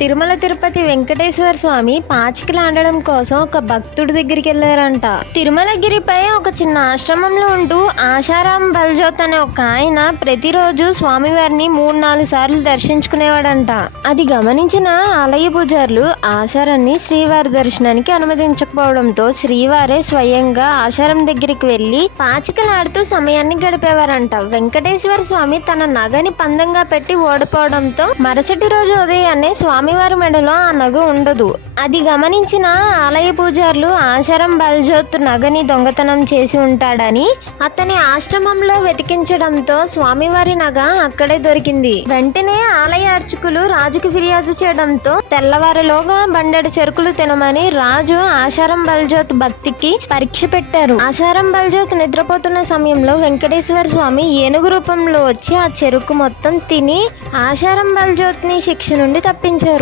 తిరుమల తిరుపతి వెంకటేశ్వర స్వామి పాచికలాడడం కోసం ఒక భక్తుడి దగ్గరికి వెళ్ళారంట. తిరుమలగిరిపై ఒక చిన్న ఆశ్రమంలో ఉంటూ ఆశారాం బల్జోత్ అనే ఒక ఆయన ప్రతిరోజు స్వామివారిని 3-4 సార్లు దర్శించుకునేవాడంట. అది గమనించిన ఆలయ పూజారులు ఆశారాన్ని శ్రీవారి దర్శనానికి అనుమతించకపోవడంతో శ్రీవారే స్వయంగా ఆశారం దగ్గరికి వెళ్లి పాచికలాడుతూ సమయాన్ని గడిపేవారంట. వెంకటేశ్వర స్వామి తన నగని పందంగా పెట్టి ఓడిపోవడంతో మరుసటి రోజు ఉదయాన్నే స్వామివారి మెడలో ఆ నగ ఉండదు. అది గమనించిన ఆలయ పూజారులు ఆశారం బల్జోత్ నగని దొంగతనం చేసి ఉంటాడని అతని ఆశ్రమంలో వెతికించడంతో స్వామివారి నగ అక్కడే దొరికింది. వెంటనే ఆలయ అర్చకులు రాజుకు ఫిర్యాదు చేయడంతో తెల్లవారులోగా బండెడు చెరుకులు తినమని రాజు ఆశారం బల్జోత్ భక్తికి పరీక్ష పెట్టారు. ఆశారం బల్జోత్ నిద్రపోతున్న సమయంలో వెంకటేశ్వర స్వామి ఏనుగు రూపంలో వచ్చి ఆ చెరుకు మొత్తం తిని ఆశారం బల్జోత్ ని శిక్ష నుండి తప్పించారు.